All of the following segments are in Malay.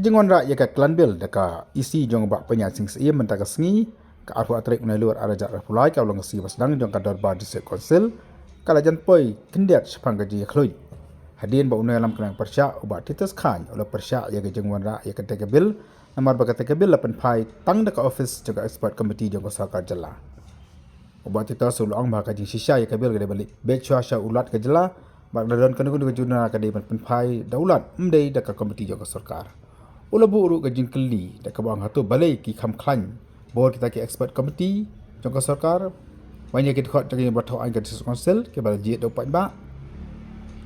Kejengon rak ya ka klanbil daka isi jong bak penyasing seiem mentaka sengi ka arhu atrik unai luar arajak rapulai ka ulang si basdang jong kadar ba district council kalajan poi kendiat sepang gaji khloi. Hadin ba unai alam kenang persya uba titus khan ola persya ya kejengon rak ya kata bil namar ba kata bil lapan pai tang daka office jaga expert committee jong sarkar jela. Uba titus ulang ba kaji sisa ya kabil gade balik bet syasha ulat ke jela bak dadon kanu kanu juna ka de pan pai daulat mdei daka komiti jong sarkar. Ula buruk gajin keli dak kabang hatu balai ki kham khlan board kita ki expert committee jong sarkar banyak kita khot jagi batho an gadis council ke bal ji do pan ba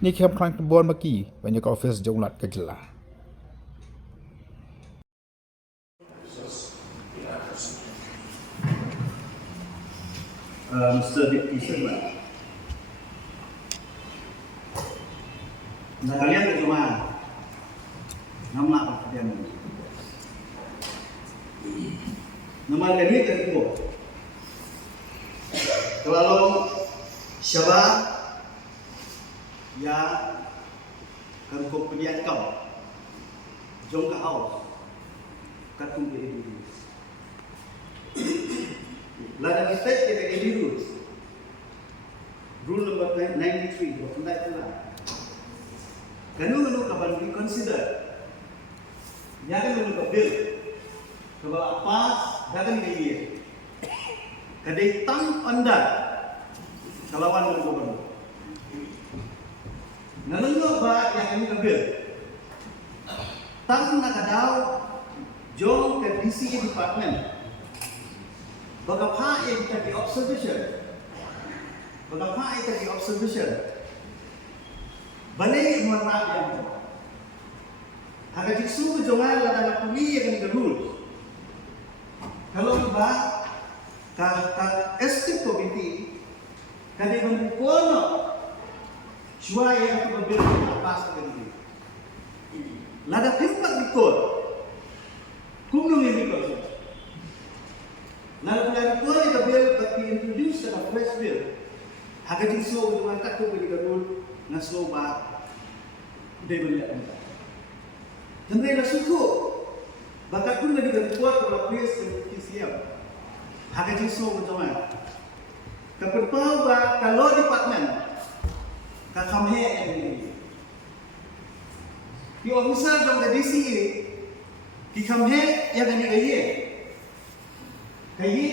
ni kham khlan board maki banyak office jong lat ke jela. Mr. Deputy Sir, nah kalian cuma nama apa kalian? Nama kalian itu kalau siapa ya kan kompetian kau jong kau katung ke itu. Lalu respect ke AD rules. Rule number 93 of Undang-Undang. Kanu kapan we consider jangan ka bill kalau apa jangan dia kadai tang anda kalawan gubernur nalungo ba yang ka bill tang nakadaw jong ka DC department baga pa kita di observation balai menerap yang agak jisu jangan ladang puli yang ini rule kalau ba ka estimate committee kadi mengukono suai yang berbeda atas ini lada timpak dikot kumnung ini kok lalu pelari kuat itu bill bagi introduce dalam fresh bill agak jisu jangan takut bagi rule naslo ba de benda anda jendela suku bakat pun lagi berbuat kalau place ke siap agak jiso macam keperpau ba kalau department ka kamhe ini di officer dong dari DCE di kamhe yang ini kaye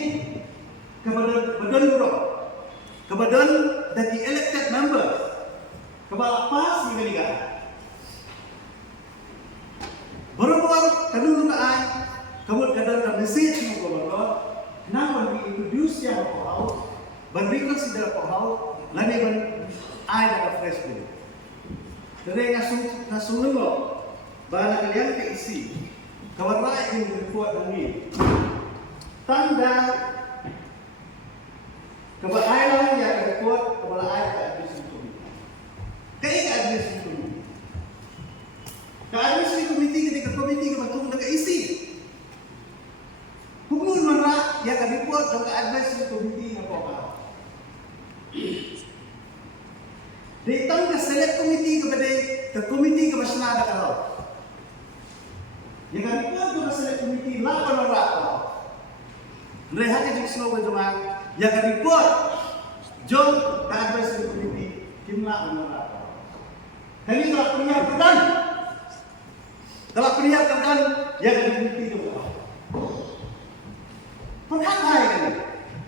kebadan buruk kebadan dari elected member kepala pas ni kali kan baru-baru kadang lukaan kamu kadang message mo gobernador kenapa we introduce yang pohau ban we consider pohau lani ban ay na fresh bill dari ngasungo bala kalian ke isi kawan rakyat yang report kami tanda kebaikatan yang report kepala ayat ke administrasi komiti ketika komiti kebetulan dekat isi hukum mana yang akan report dekat administrasi komiti apa datang ke select komiti kepada ke komiti kebesaran dekat laut yang akan report ke select komiti lapan orang mereka jadi slogan cuma yang akan report jom ke administrasi komiti kimlah orang kami telah pernyataan kalau pernyataan yang ada di itu perhatian kan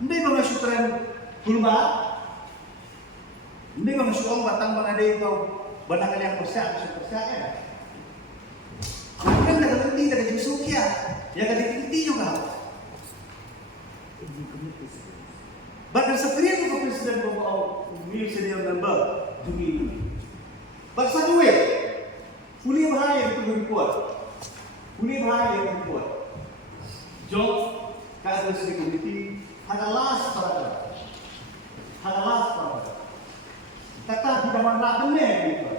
ini mengasih tren kulma ini mengasih orang batang mana ada itu banyak yang persia ya kan ada penting dari Jusukia yang ada penting juga bahkan sekalian ke presiden bawa mil senior member juga bahasa dua Puli bahaya itu report. Puli bahaya itu report. Job administrasi komiti ada last paragraph. Kata tidak mana benar itu.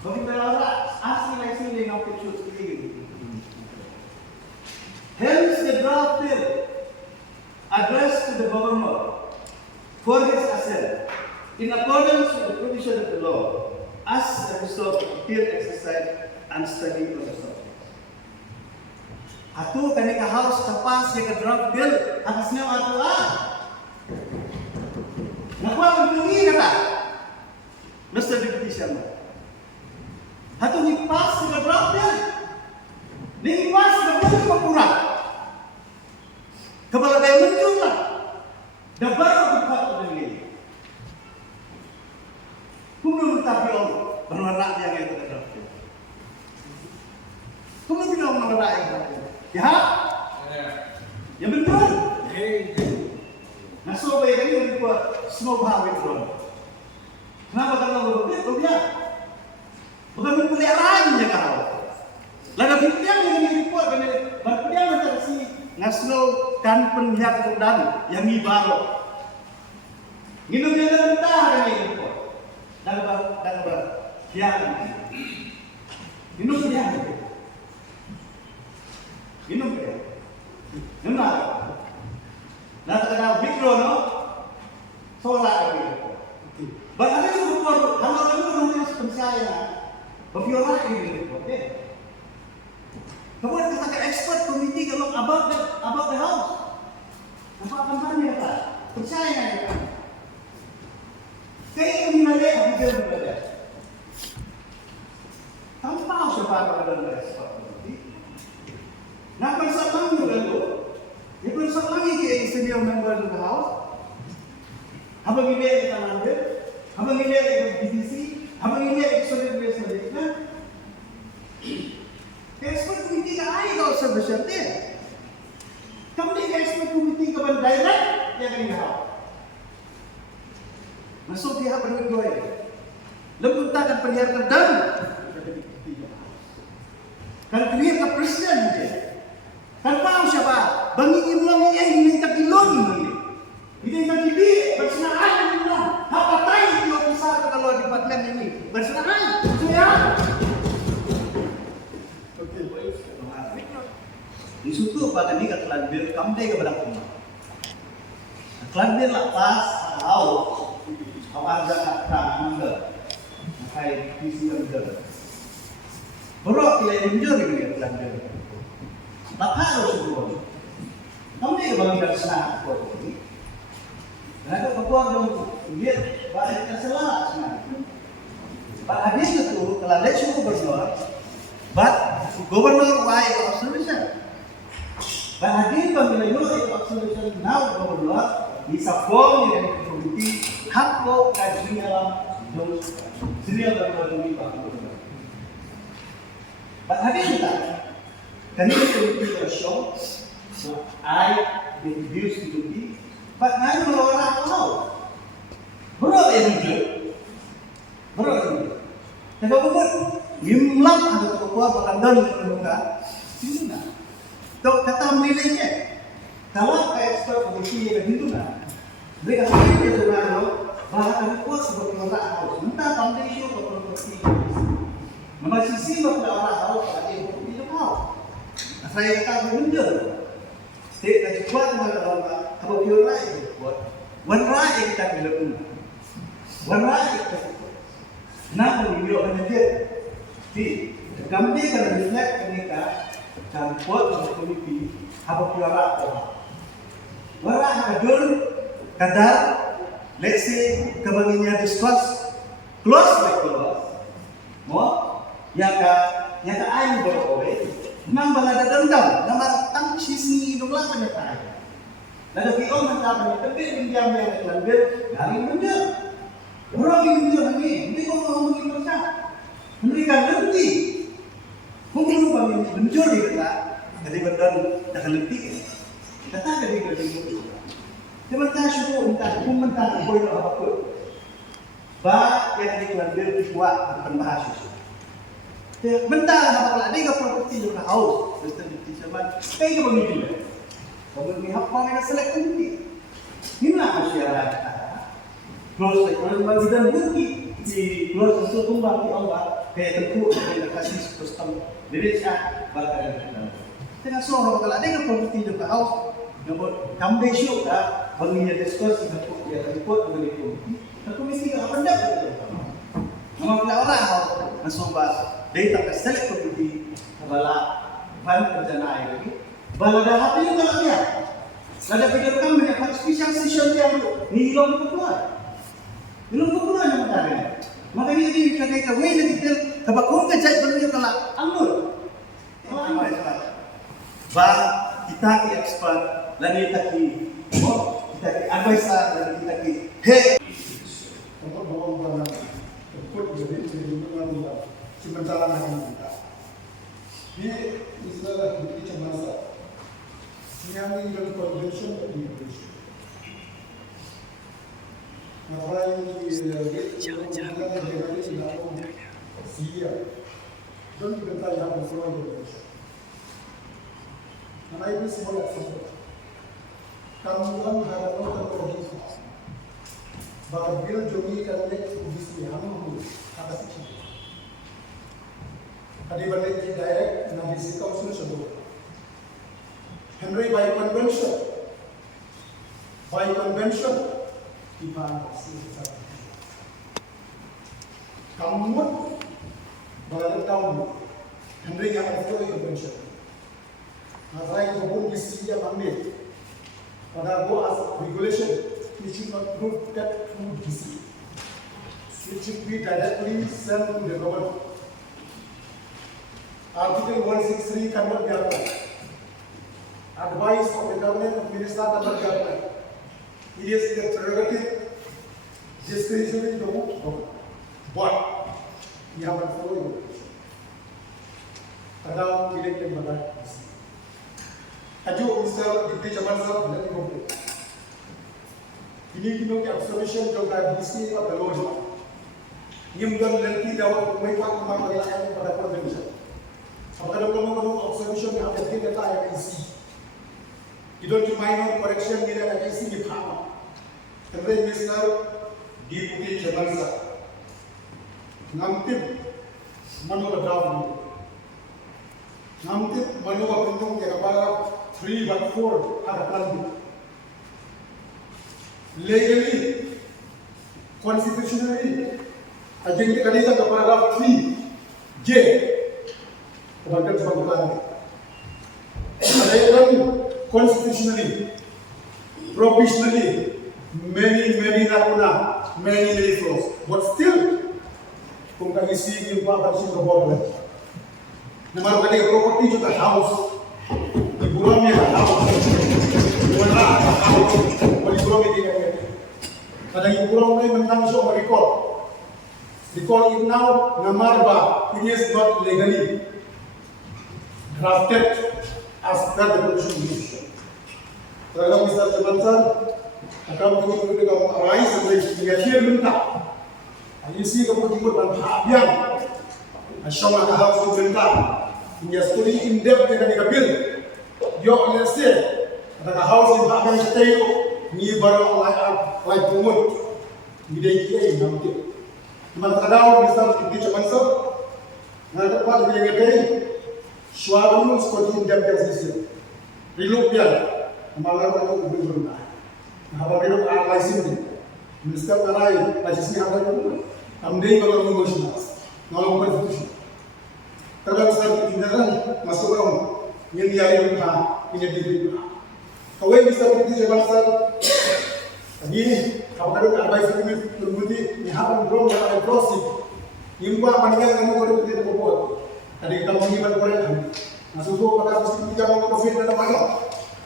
Bagi orang asli dengan picture sekali. Hence the draft bill addressed to the governor for his assent in accordance with the provision of the law as a result of field exercise and study of the subject. Atu kani ka house kapas ya ka draft bill atasnya atu Nakuha mentungi kata Mr. Deputy Chairman. Atu ni pas ka draft bill. Ni pas ka bill kurang. Kepala daya mentung lah. Dah baru buka begini. Kumulun tapi Allah berwarna yang itu draft bill. Kumulun bilang berwarna yang itu. Ya? Ya betul. Nah, so baik ini yang buat semua bahaya itu. Kenapa kalau betul dia? Bukan peliharaan ya kau. Lalu pilihan yang dibuat dan pilihan macam si ngaslo kan penlihat kemudian yang ibarat. Minum dia mentah kan ini. Dan dia minum dia. Minum dia. Benar. Nah, terkena mikro no, solar ini. Bahkan itu kalau kamu seperti saya, berviola ini, oke. Kemudian kita ke expert committee kalau about the house, apa kampanye apa? Percaya ya. Kayak ini nilai apa dia berada. Kamu tahu siapa ada expert committee? Nah, persoalan juga tu. Dia persoalan ini ke senior member of the house. Apa gila kita ambil? Apa gila kita divisi? Apa gila kita sudah biasa dia? Expert committee ka ay daw sa besyarte. Kamu di expert committee ka ban direct yang ini hal. Masuk dia berdua ini. Lembutan dan perlihatkan dan kan clear ke presiden dia. Kan tahu siapa? Bangi imlang ini tak ilon ini. Ini tak dibi bersenaan ini. Apa tai dia bisa kalau departemen ini bersenaan. Saya. Okey, baik. Di situ bahkan dia kelan bil kamde ke berapa rumah. Kelan bil lepas tahu apa ada mangga. Kai visi yang ada. Berok dia injur ini kelan bil. Tak harus itu. Kamu ni bagi dari sana kau ini. Kenapa kau dong lihat baik tersalah sana. Pak habis itu kalau dia cukup bersuara, but gubernur why observation. Pak hadir pemilihan itu observation now gubernur bisa form yang komiti hak lo kaji dalam dos serial dan komiti Pak Gubernur. Pak hadir kita. Can you do a show? So I introduced you to me, but now you know what I know. Bro, ini bro. Tapi bukan imlam ada keluar bahkan dari muka. Ini nak. Tahu kata miliknya. Kalau expert komisi yang itu nak. Mereka sendiri dia dengar bahkan kuat sebagai orang harus. Entah pandai show atau komisi. Nama sisi bahkan orang harus ada yang tidak tahu. Saya kata mundur. Tidak cukup dengan orang apa piola itu buat. Warna kita bilang. Warna kita. Nak menunjuk manager. Di kami kalau reflect mereka dan buat untuk komiti apa piola orang. Warna hadir kadar. Let's say kebanginya discuss close by close. Mau yang ain beroleh. Nang balada dendam, nama tang sisi nunglah penyataan. Lalu kita mencari tapi diam yang lanjut dari menjel. Orang menjel ini kau ngomongin macam, mereka nanti, mungkin kami menjel kita, jadi benar dah lebih. Kata dari begitu. Sebentar syukur entah komentar boleh apa pun. Bah yang dilanjut dibuat penbahas itu. Bentar kalau ada ke properti juga house, Mr. Deputy Chairman, kayak begitu. Kalau ni hak orang yang select nanti, ini lah masyarakat. Close kalau bagi dan bukti di close itu pun bagi Allah kayak tentu ada kasih custom direct bakal. Tengah soal kalau ada ke properti juga house, namun kami show dah bangunnya discuss dengan dia report dengan komiti. Komisi apa dah? Nama orang masuk bah. Dari tak select komiti kepala Van kerja naik. Balada hati itu dia. Lada video kan banyak special session dia ni ilong keluar. Ilong keluar yang ada. Makanya ini kata way lagi kita kabakon ka jai perlu kala anggur. Ba kita ki expert lani taki kita ki advisor lani kita ki hey untuk bawa barang ikut jadi dengan sementara kita. Ini istilah di cemasa. Yang ini convention di Indonesia. Orang Syria dan kita yang bersekolah di Indonesia. Karena ini semua semua. Kamu harus terus bahagia jogi kerana kondisi yang atas itu. Tadi balik di direct nabi sikau sudah sebut. Henry by convention iman sisa. Kamu balik tahun Henry yang ada convention. Nasai itu pun bisi dia ambil. Pada go as regulation, it should not prove that through DC. It should be directly sent to the government. Article 163 cannot be applied. Advice of the government of minister cannot be applied. It is the prerogative discretionary to government. But we have to follow it. Kadang pilih yang benar. Ajo Mr. Dibdi Chaman sir, let me complete. Ini kita punya observation juga di sini pada lojak. Yang berlanti dalam membuat kemajuan pada convention. Apakah kamu observation yang ada di data yang isi? Itu di minor correction di dalam isi di paham. Kemudian Mr. Dibdi Chaman sir, ngantip manual draft. Ngantip manual bentuk yang apa? 3/4 ada plan. Legally, constitutionally, agenda kanisa ke paragraph 3J kebagian sebagai ada yang constitutionally, provisionally, many lakuna, many flaws, but still, kung kagisi yung papansin ke bawah. Namun kali property juga house. Burungnya tahu, wala tahu, wali burung itu yang kadang yang burung ini mentang so recall it now namarba it is not legally drafted as per the constitution. Kalau Mr. Chaman akan mengutuk dengan arai sampai mengakhir mentah. Isi kemudian berbahagian, asyama harus mentah. Punya studi in depth dengan bill. Yo let's say ada house di belakang kita itu ni barang like pungut ni dia ini nanti teman kadang bisa kita cuman so nanti apa dia ngerti suara seperti jam sisi relok dia malah kalau belum nah apa relok license ni minister arai license ni ada tu amdei kalau emotional kalau constitution kadang saya tindakan masuk orang yang dia yang punya diri. Kau yang bisa bekerja sebesar ini, kau kadang advice ini terbukti ni hapan belum ada proses. Imba panjang kamu kalau bekerja terbuat. Tadi kita mengibat korek. Masuk tu pada mesti kita mau profit dalam mana?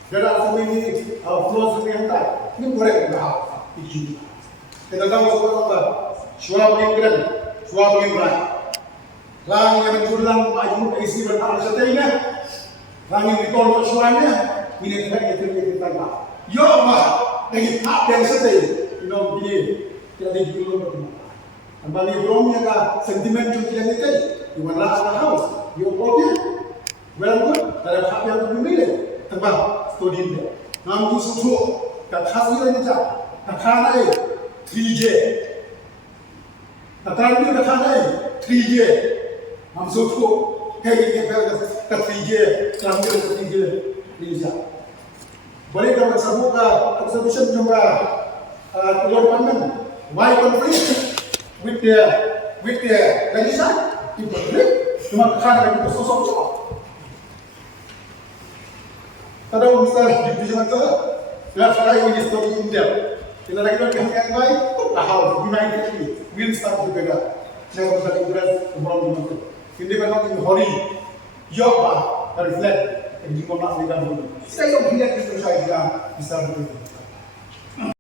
Dalam semua ini flow yang tak. Ini korek dah. Itu. Kita tahu apa? Suara pengiran, suara pengiran. Lang yang menjulang maju isi berapa setengah. Kami ditolong suaranya, ini kita tanya. Yo mah, lagi tak yang sedih, ini jadi dulu bertemu. Kembali bromnya ke sentimen cuci yang itu, di mana ada house, yo kopi, well good, ada hak yang berbeda, tebal studi dia. Namun susu, tak hasilnya cak, tak kena 3J, tak tahu dia tak kena 3J, namun susu. Kayak ketiga, terakhir ketiga, bisa. Boleh kita bersambung ke observation juga keluar pandang. Why conflict with the legislation? Kita conflict, cuma kerana kita sosok. Kada bisa division saja. Bila saya ini story India. Kita lagi nak yang lain, tahu United ini will start together. Saya bisa dibilang problem itu. Hindi ba natin hori, yoba, reflect, hindi mo na nila dulu. Saya yung bilang dito sa isla, isa dito.